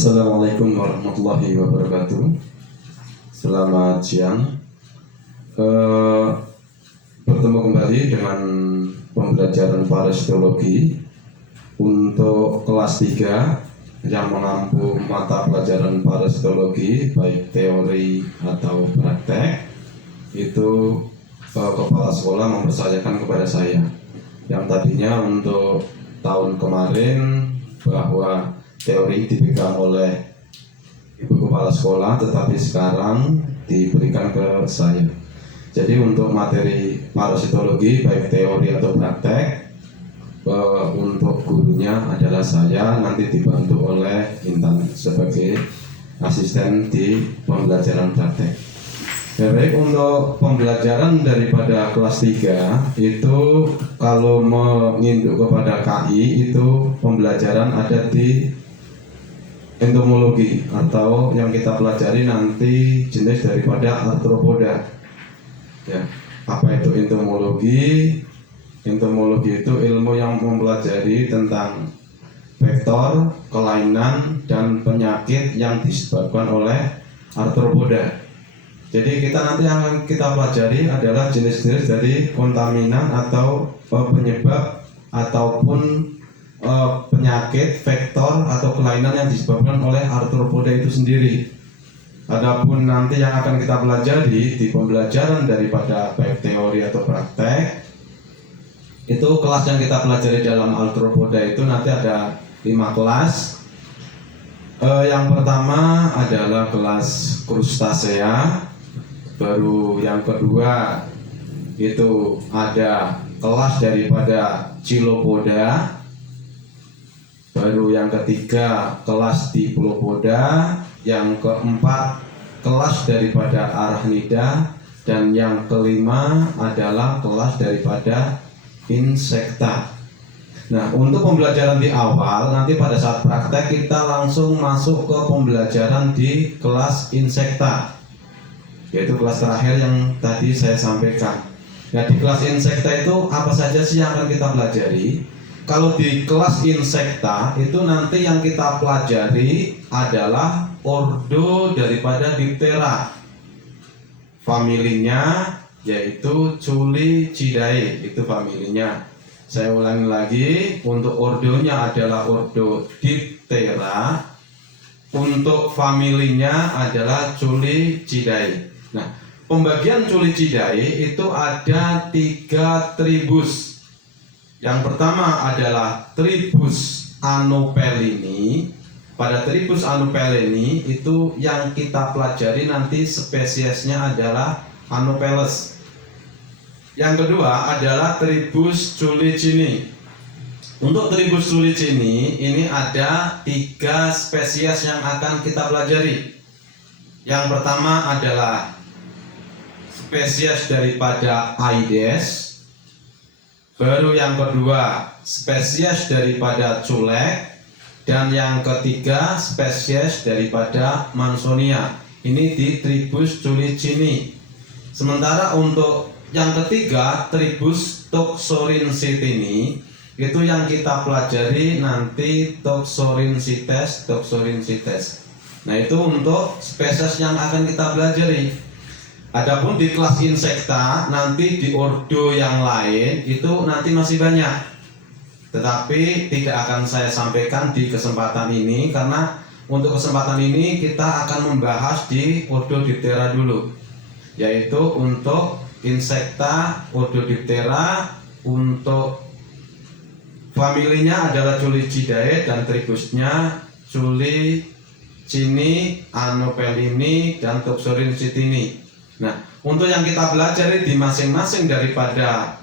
Assalamualaikum warahmatullahi wabarakatuh. Selamat siang. Bertemu kembali dengan pembelajaran parasitologi untuk kelas 3 yang menampung mata pelajaran parasitologi baik teori atau praktek. Itu kepala sekolah mempercayakan kepada saya. Yang tadinya untuk tahun kemarin bahwa teori dipegang oleh ibu kepala sekolah, tetapi sekarang diberikan ke saya. Jadi untuk materi parasitologi baik teori atau praktek, untuk gurunya adalah saya, nanti dibantu oleh Intan sebagai asisten di pembelajaran praktek. Baik, untuk pembelajaran daripada kelas 3 itu kalau menginduk kepada KI itu pembelajaran ada di entomologi, atau yang kita pelajari nanti jenis daripada arthropoda. Ya, apa itu entomologi? Entomologi itu ilmu yang mempelajari tentang vektor, kelainan, dan penyakit yang disebabkan oleh arthropoda. Jadi kita nanti yang akan kita pelajari adalah jenis-jenis dari kontaminan atau penyebab ataupun penyakit, vektor atau kelainan yang disebabkan oleh arthropoda itu sendiri. Adapun nanti yang akan kita pelajari di pembelajaran daripada baik teori atau praktek, itu kelas yang kita pelajari dalam arthropoda itu nanti ada 5 kelas. Yang pertama adalah kelas krustasea, baru yang kedua itu ada kelas daripada chilopoda, baru yang ketiga kelas diplopoda, yang keempat kelas daripada arachnida, dan yang kelima adalah kelas daripada insekta. Nah, untuk pembelajaran di awal, nanti pada saat praktek kita langsung masuk ke pembelajaran di kelas insekta, yaitu kelas terakhir yang tadi saya sampaikan. Nah, di kelas insekta itu apa saja sih yang akan kita pelajari? Kalau di kelas insekta itu nanti yang kita pelajari adalah ordo daripada Diptera. Familinya yaitu Culicidae, itu familinya. Saya ulangi lagi, untuk ordonya adalah ordo Diptera, untuk familinya adalah Culicidae. Nah, pembagian Culicidae itu ada 3 tribus. Yang pertama adalah tribus Anopelini. Pada tribus Anopelini itu yang kita pelajari nanti spesiesnya adalah Anopheles. Yang kedua adalah tribus Culicini. Untuk tribus Culicini ini ada 3 spesies yang akan kita pelajari. Yang pertama adalah spesies daripada Aedes. Baru yang kedua spesies daripada culek, dan yang ketiga spesies daripada Mansonia. Ini di tribus Culicini. Sementara untuk yang ketiga tribus Toxorynchitini, itu yang kita pelajari nanti Toxorynchites. Nah, itu untuk spesies yang akan kita pelajari. Adapun di kelas insekta nanti di ordo yang lain itu nanti masih banyak, tetapi tidak akan saya sampaikan di kesempatan ini, karena untuk kesempatan ini kita akan membahas di ordo Diptera dulu, yaitu untuk insekta ordo Diptera. Untuk familinya adalah Culicidae dan tribusnya Culicini, Anopelini, dan Toxorynchitini. Nah, untuk yang kita pelajari di masing-masing daripada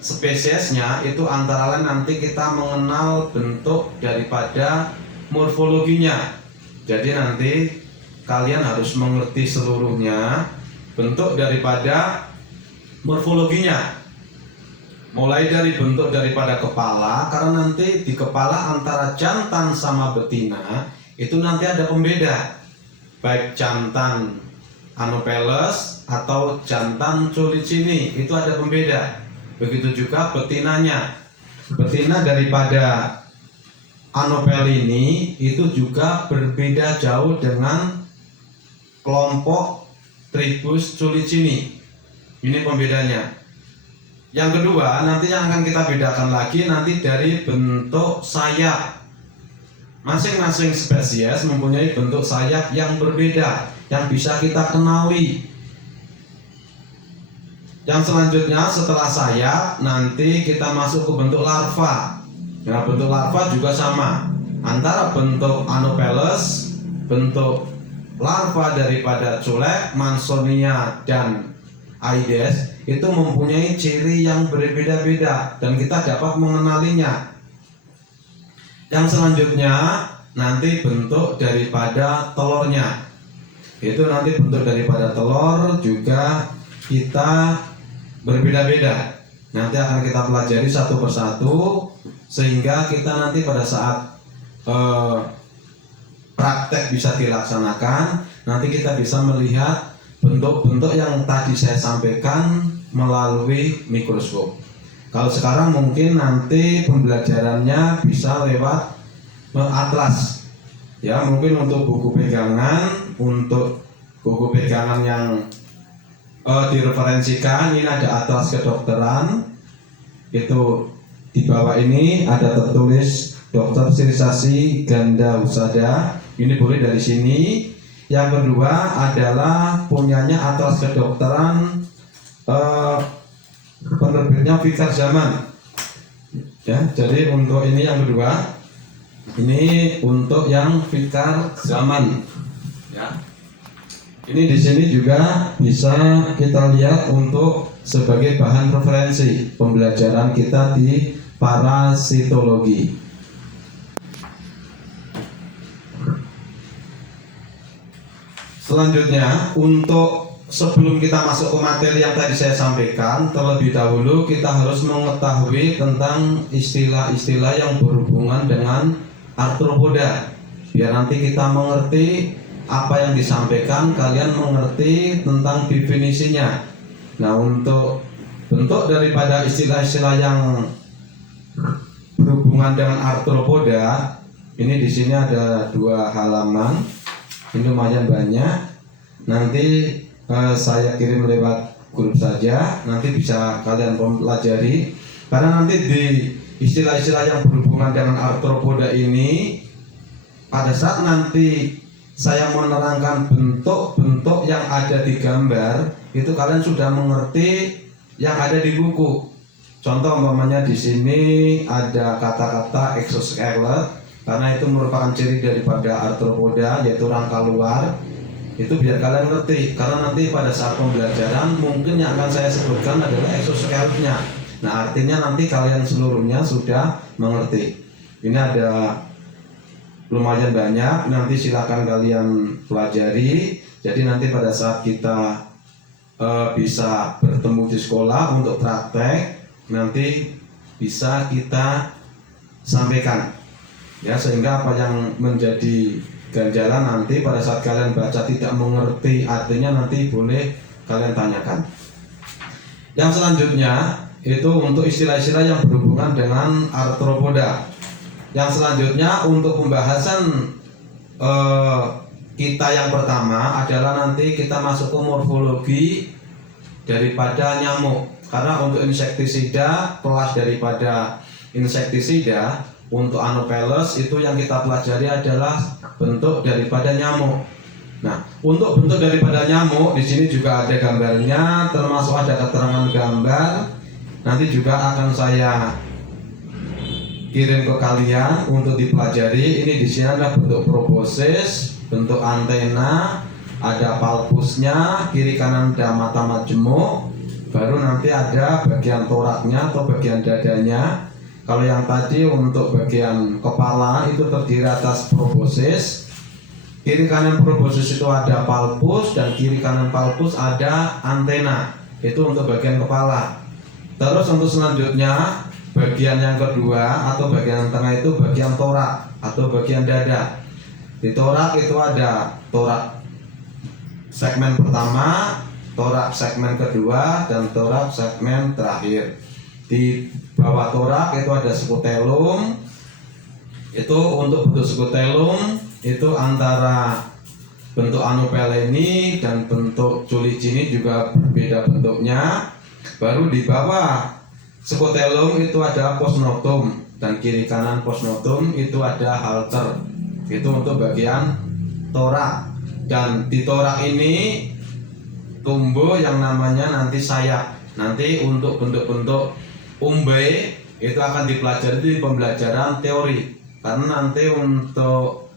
spesiesnya itu antara lain nanti kita mengenal bentuk daripada morfologinya. Jadi nanti kalian harus mengerti seluruhnya bentuk daripada morfologinya. Mulai dari bentuk daripada kepala, karena nanti di kepala antara jantan sama betina itu nanti ada pembeda, baik jantan Anopheles atau jantan Culicini itu ada pembeda. Begitu juga betinanya. Betina daripada anopel ini itu juga berbeda jauh dengan kelompok Tribus culicini. Ini pembedanya. Yang kedua, nanti yang akan kita bedakan lagi nanti dari bentuk sayap. Masing-masing spesies mempunyai bentuk sayap yang berbeda, yang bisa kita kenali. Yang selanjutnya setelah sayap, nanti kita masuk ke bentuk larva. Nah, bentuk larva juga sama. Antara bentuk Anopheles, bentuk larva daripada culek, Mansonia dan Aedes itu mempunyai ciri yang berbeda-beda dan kita dapat mengenalinya. Yang selanjutnya nanti bentuk daripada telurnya. Itu nanti bentuk daripada telur juga kita berbeda-beda. Nanti akan kita pelajari satu persatu sehingga kita nanti pada saat praktek bisa dilaksanakan, nanti kita bisa melihat bentuk-bentuk yang tadi saya sampaikan melalui mikroskop. Kalau sekarang mungkin nanti pembelajarannya bisa lewat atlas. Ya, mungkin untuk buku pegangan, yang direferensikan ini ada atlas kedokteran. Itu di bawah ini ada tertulis Dokter Sterilisasi Ganda Husada. Ini boleh dari sini. Yang kedua adalah punyanya atlas kedokteran penerbitnya Fikar Zaman. Ya, jadi untuk ini yang kedua, ini untuk yang Fikar Zaman. Ya, ini di sini juga bisa kita lihat untuk sebagai bahan referensi pembelajaran kita di parasitologi. Selanjutnya, untuk sebelum kita masuk ke materi yang tadi saya sampaikan, terlebih dahulu kita harus mengetahui tentang istilah-istilah yang berhubungan dengan arthropoda. Biar nanti kita mengerti apa yang disampaikan, kalian mengerti tentang definisinya. Nah, untuk bentuk daripada istilah-istilah yang berhubungan dengan arthropoda, ini di sini ada 2 halaman. Ini lumayan banyak. Nanti saya kirim lewat grup saja, nanti bisa kalian pelajari. Karena nanti di istilah-istilah yang berhubungan dengan arthropoda ini, pada saat nanti saya menerangkan bentuk-bentuk yang ada di gambar, itu kalian sudah mengerti yang ada di buku. Contoh umpamanya di sini ada kata-kata exoskeleton, karena itu merupakan ciri daripada arthropoda, yaitu rangka luar. Itu biar kalian ngerti, karena nanti pada saat pembelajaran mungkin yang akan saya sebutkan adalah exoskeletnya. Nah, artinya nanti kalian seluruhnya sudah mengerti. Ini ada lumayan banyak, nanti silakan kalian pelajari. Jadi nanti pada saat kita bisa bertemu di sekolah untuk praktek, nanti bisa kita sampaikan. Ya, sehingga apa yang menjadi ganjalan nanti pada saat kalian baca tidak mengerti artinya, nanti boleh kalian tanyakan. Yang selanjutnya itu untuk istilah-istilah yang berhubungan dengan arthropoda. Yang selanjutnya untuk pembahasan kita yang pertama adalah nanti kita masuk ke morfologi daripada nyamuk. Karena untuk insektisida, kelas daripada insektisida, untuk Anopheles itu yang kita pelajari adalah bentuk daripada nyamuk. Nah, untuk bentuk daripada nyamuk di sini juga ada gambarnya, termasuk ada keterangan gambar. Nanti juga akan saya kirim ke kalian untuk dipelajari. Ini di sini adalah bentuk proboscis, bentuk antena, ada palpusnya, kiri kanan ada mata majemuk, baru nanti ada bagian toraknya atau bagian dadanya. Kalau yang tadi untuk bagian kepala itu terdiri atas proboscis, kiri kanan proboscis itu ada palpus, dan kiri kanan palpus ada antena. Itu untuk bagian kepala. Terus untuk selanjutnya bagian yang kedua atau bagian tengah itu bagian torak atau bagian dada. Di torak itu ada torak segmen pertama, torak segmen kedua, dan torak segmen terakhir. Di bawah torak itu ada skutellum, Itu untuk bentuk skutellum itu antara bentuk Anopeleni dan bentuk Culicini juga berbeda bentuknya. Baru di bawah skutellum itu ada postnotum dan kiri kanan postnotum itu ada halter. Itu untuk bagian torak, dan di torak ini tumbuh yang namanya nanti sayap. Nanti untuk bentuk-bentuk umbai itu akan dipelajari di pembelajaran teori, karena nanti untuk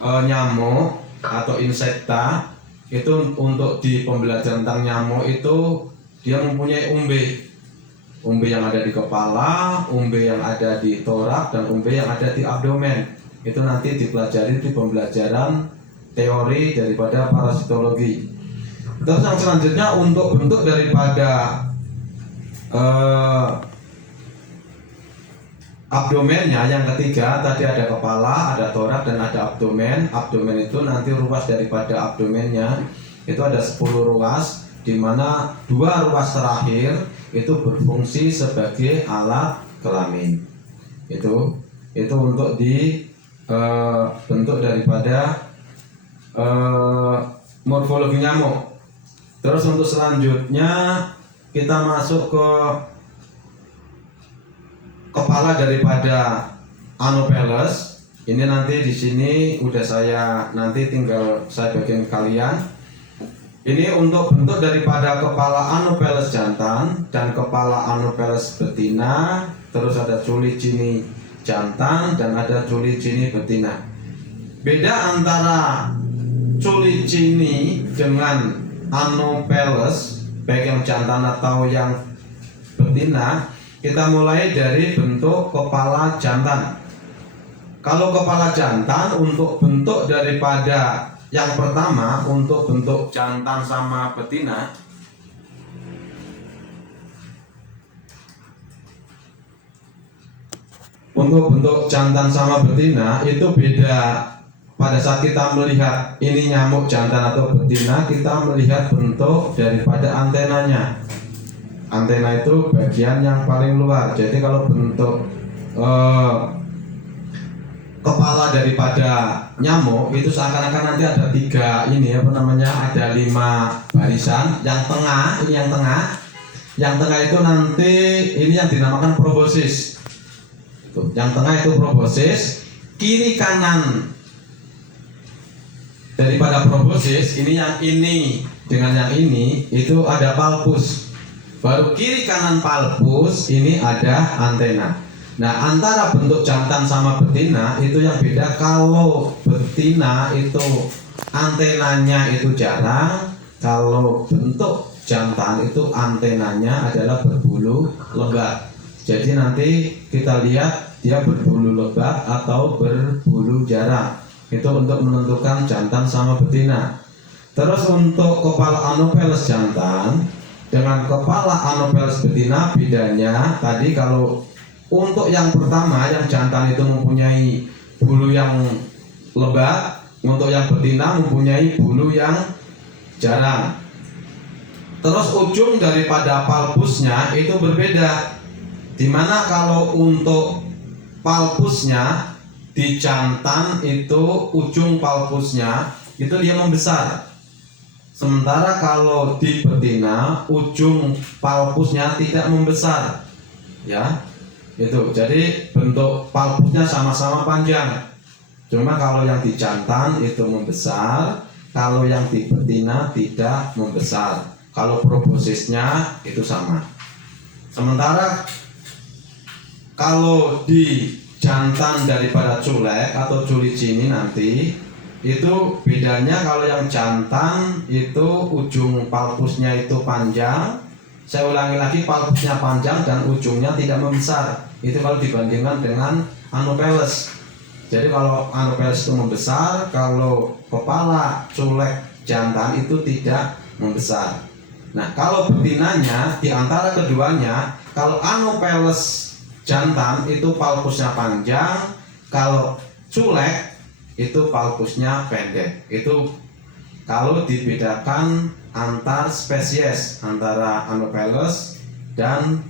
nyamuk atau insekta itu untuk di pembelajaran tentang nyamuk itu dia mempunyai umbi yang ada di kepala, umbi yang ada di torak, dan umbi yang ada di abdomen. Itu nanti dipelajari di pembelajaran teori daripada parasitologi. Terus yang selanjutnya untuk bentuk daripada abdomennya, yang ketiga tadi ada kepala, ada torak, dan ada abdomen. Abdomen itu nanti ruas daripada abdomennya itu ada 10 ruas, di mana 2 ruas terakhir itu berfungsi sebagai alat kelamin. Itu untuk di bentuk daripada morfologi nyamuk. Terus untuk selanjutnya kita masuk ke kepala daripada Anopheles. Ini nanti di sini udah saya nanti tinggal saya bagian kalian. Ini untuk bentuk daripada kepala Anopheles jantan dan kepala Anopheles betina. Terus ada Culicini jantan dan ada Culicini betina. Beda antara Culicini dengan Anopheles baik yang jantan atau yang betina, kita mulai dari bentuk kepala jantan. Kalau kepala jantan untuk bentuk daripada yang pertama, untuk bentuk jantan sama betina, untuk bentuk jantan sama betina itu beda. Pada saat kita melihat ini nyamuk jantan atau betina, kita melihat bentuk daripada antenanya. Antena itu bagian yang paling luar. Jadi kalau bentuk kepala daripada nyamuk itu seakan-akan nanti ada 3 ini ada 5 barisan. Yang tengah, ini yang tengah itu nanti ini yang dinamakan proboscis. Yang tengah itu proboscis, kiri kanan daripada proboscis ini, yang ini dengan yang ini itu ada palpus. Baru kiri kanan palpus ini ada antena. Nah, antara bentuk jantan sama betina itu yang beda. Kalau betina itu antenanya itu jarang, kalau bentuk jantan itu antenanya adalah berbulu lebat. Jadi nanti kita lihat dia berbulu lebat atau berbulu jarang. Itu untuk menentukan jantan sama betina. Terus untuk kepala Anopheles jantan dengan kepala Anopheles betina bedanya tadi, kalau untuk yang pertama yang jantan itu mempunyai bulu yang lebat, untuk yang betina mempunyai bulu yang jarang. Terus ujung daripada palpusnya itu berbeda, dimana kalau untuk palpusnya di jantan itu ujung palpusnya itu dia membesar, sementara kalau di betina ujung palpusnya tidak membesar, ya. Itu jadi bentuk palpusnya sama-sama panjang, cuma kalau yang di jantan itu membesar, kalau yang di betina tidak membesar. Kalau proboscisnya itu sama. Sementara kalau di jantan daripada culek atau Culicini nanti itu bedanya, kalau yang jantan itu ujung palpusnya itu panjang. Saya ulangi lagi, palpusnya panjang dan ujungnya tidak membesar. Itu kalau dibandingkan dengan Anopheles. Jadi kalau Anopheles itu membesar, kalau kepala culek jantan itu tidak membesar. Nah, kalau betinanya di antara keduanya, kalau Anopheles jantan itu palpusnya panjang, kalau culek itu palpusnya pendek. Itu kalau dibedakan antar spesies antara Anopheles dan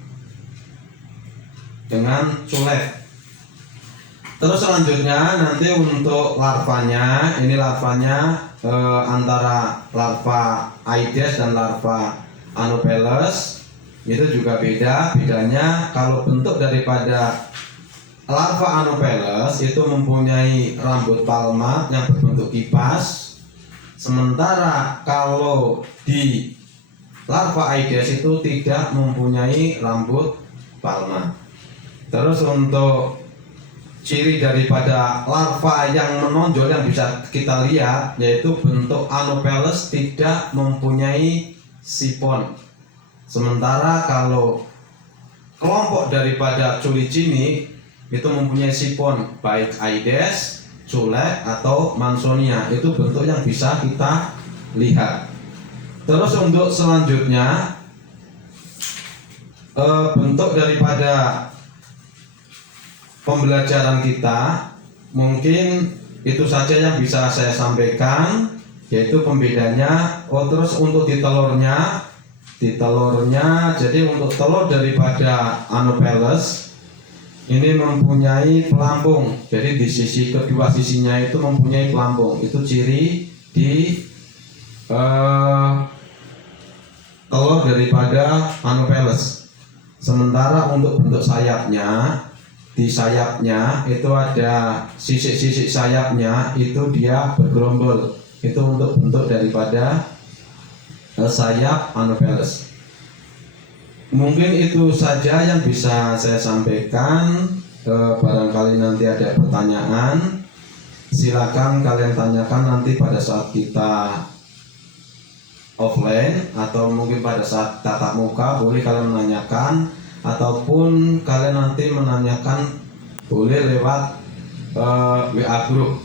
dengan culek. Terus selanjutnya nanti untuk larvanya, ini larvanya antara larva Aedes dan larva Anopheles itu juga beda. Bedanya kalau bentuk daripada larva Anopheles itu mempunyai rambut palmat yang berbentuk kipas, sementara kalau di larva Aedes itu tidak mempunyai rambut palmat. Terus untuk ciri daripada larva yang menonjol yang bisa kita lihat yaitu bentuk Anopheles tidak mempunyai sipon. Sementara kalau kelompok daripada Culicini itu mempunyai sipon, baik Aedes, Culex atau Mansonia, itu bentuk yang bisa kita lihat. Terus untuk selanjutnya bentuk daripada pembelajaran kita mungkin itu saja yang bisa saya sampaikan, yaitu pembedanya. Terus untuk di telurnya, jadi untuk telur daripada Anopheles ini mempunyai pelampung. Jadi di sisi kedua sisinya itu mempunyai pelampung. Itu ciri di telur daripada Anopheles. Sementara untuk bentuk sayapnya, di sayapnya itu ada sisik-sisik sayapnya itu dia bergerombol. Itu untuk bentuk daripada sayap Anopheles. Mungkin itu saja yang bisa saya sampaikan. Barangkali nanti ada pertanyaan, silakan kalian tanyakan nanti pada saat kita offline atau mungkin pada saat tatap muka boleh kalian menanyakan, ataupun kalian nanti menanyakan boleh lewat WA group.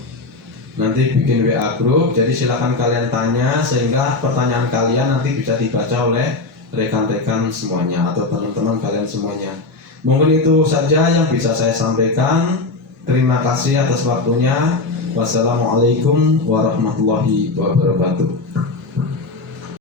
Nanti bikin WA group, jadi silakan kalian tanya sehingga pertanyaan kalian nanti bisa dibaca oleh rekan-rekan semuanya atau teman-teman kalian semuanya. Mungkin itu saja yang bisa saya sampaikan. Terima kasih atas waktunya. Wassalamualaikum warahmatullahi wabarakatuh.